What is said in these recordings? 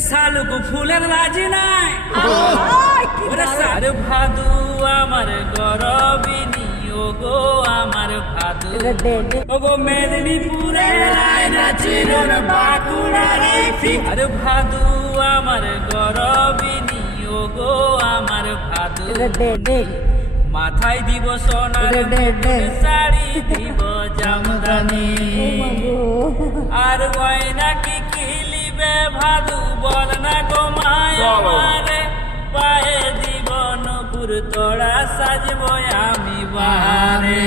শালুক ফুলের রাজি নাই। ওরে সারে ভাদু আমার গরবিনী ও গো আমার ভাদু ও গো মেদিনীপুরে চিরন বাঁকুড়ার এই আরে ভাদু আমার গরবিনী ও গো আমার ভাদু মাথায় দিব সোনার শাড়ি দিব জামদানি কিলিবে ভাদু বল না গো মায়ারে পায়ে দিব নপুর তোড়া সাজবো আমি বাহারে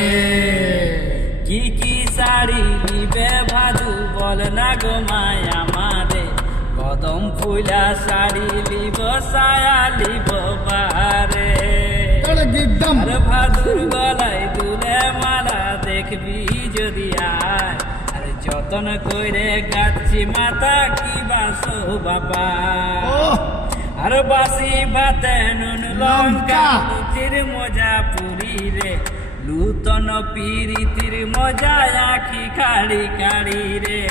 কি কি শাড়ি নিবে ভাদু বল না গো মায়া মারে কদম ফুলা শাড়ি লিব সায়া লিব বাহারে। যতন কইরে গাছি মাতা কি বাসো বাবা? আর বাসি বাতে নুন লঙ্কা লুচির মজা পুরি রে। লুতন পিরিতির মজা আখি কাড়ি কাড়ি রে।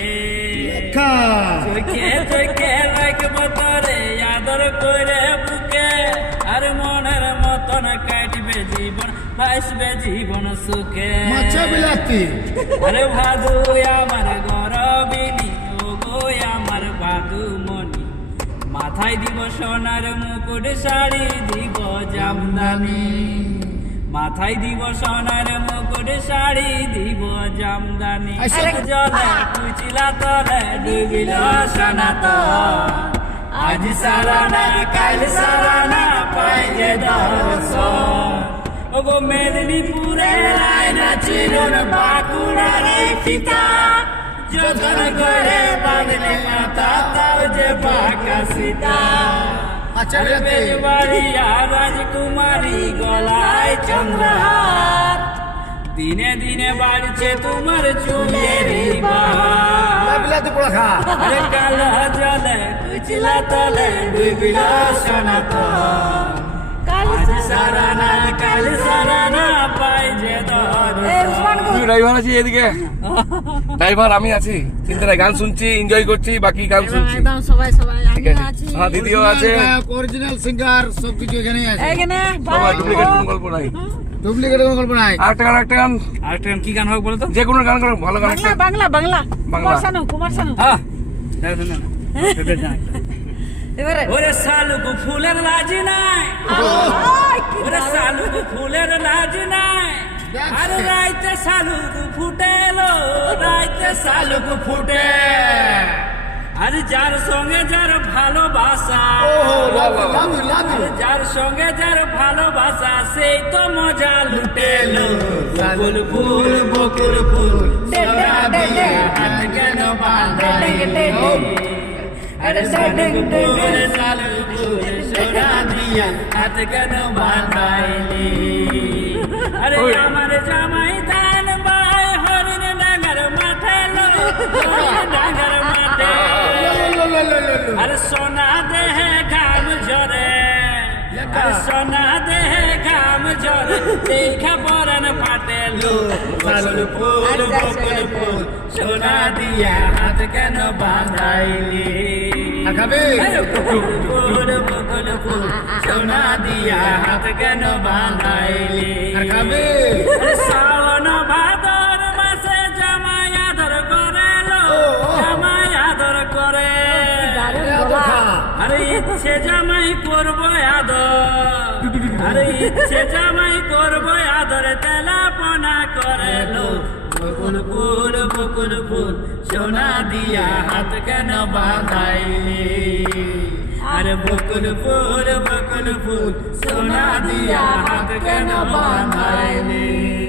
চোখে জীবন সুখে। মাছা বিলাতি। আরে ভাদু আমার গরবিনী ও গো আমার ভাদু মনি। মাথায় দিব সোনার মুকুট শাড়ি দিব জামদানি। মাথায় দিব সোনার মুকুট শাড়ি দিব জামদানি। আচ্ছা। জলে কুচিলা তলে ডুবিল সনাতন। আজ সারা না কাল সারা না পাই যে দর্শন। ওগো মেদিনীপুরে আয়না চিরন বাঁকুড়ার এই ফিতা যতন করে বাঁধলে তাও যে পাকা সীতা। বেজবাড়িয়া রাজকুমারী গলায় চন্দ্রহার। দিনে দিনে বাড়ছে তোমার চুলের বাহার বিলাতি পোড়া খা আরে কালো জলে কুচিলা তলে ডুবিল সনাতন। আজ সারা না কাল তুই ড্রাইভার আছি এদিকে। ড্রাইভার আমি আছি। চিন্তা নাই গান শুনছি এনজয় করছি বাকি গান শুনছি। একদম সবাই সবাই ঠিক আছে। হ্যাঁ দিদিও আছে। অরিজিনাল সিঙ্গার সব কিছু এখানেই আছে। এখানে সবাই ডুপ্লিকেট কোনো গল্প নাই। ডুপ্লিকেট কোনো গল্প নাই। আরেকটা গান একটা গান। আরেকটা গান কি গান হবে বলো তো? যে কোনো গান করো ভালো গান বাংলা বাংলা বাংলা। কুমার শানু কুমার শানু। হ্যাঁ। এবারে ওরে শালুক ফুলের লাজ নাই। ওরে শালুক ফুলের লাজ নাই। শালুক ফুটেলো রাইতে শালুক ফুটে। আর যার সঙ্গে যার ভালোবাসা যার সঙ্গে যার ভালোবাসা সেই তো মজা লুটেলো। বকুল ফুল বকুল ফুল কেন আরে শালুক ফুল শালুক ফুল সোনা দিয়া হাত কেন বাঁধাইলি? আরে আমার জামাই সোনা দেহে ঘাম ঝরে দেখা পরান ফাটে লো ফুল বকুল ফুল সোনা দিয়া হাত কেন বাঁধাইলি? আরে ফুল বকুল ফুল সোনা দিয়া হাত কেন বাঁধাইলি? শ্রাবণ ভাদর মাসে জামাই আদর করে লো জামাই আদর করে। আরে ইচ্ছে জামাই করব ইচ্ছে জামাই করব, আদর তেলাপনা করে লো। বকুল ফুল বকুল ফুল, সোনা দিয়া হাত কেন বাঁধাইলি? আর বকুল ফুল বকুল ফুল, সোনা দিয়া হাত কেন বাঁধাইলি?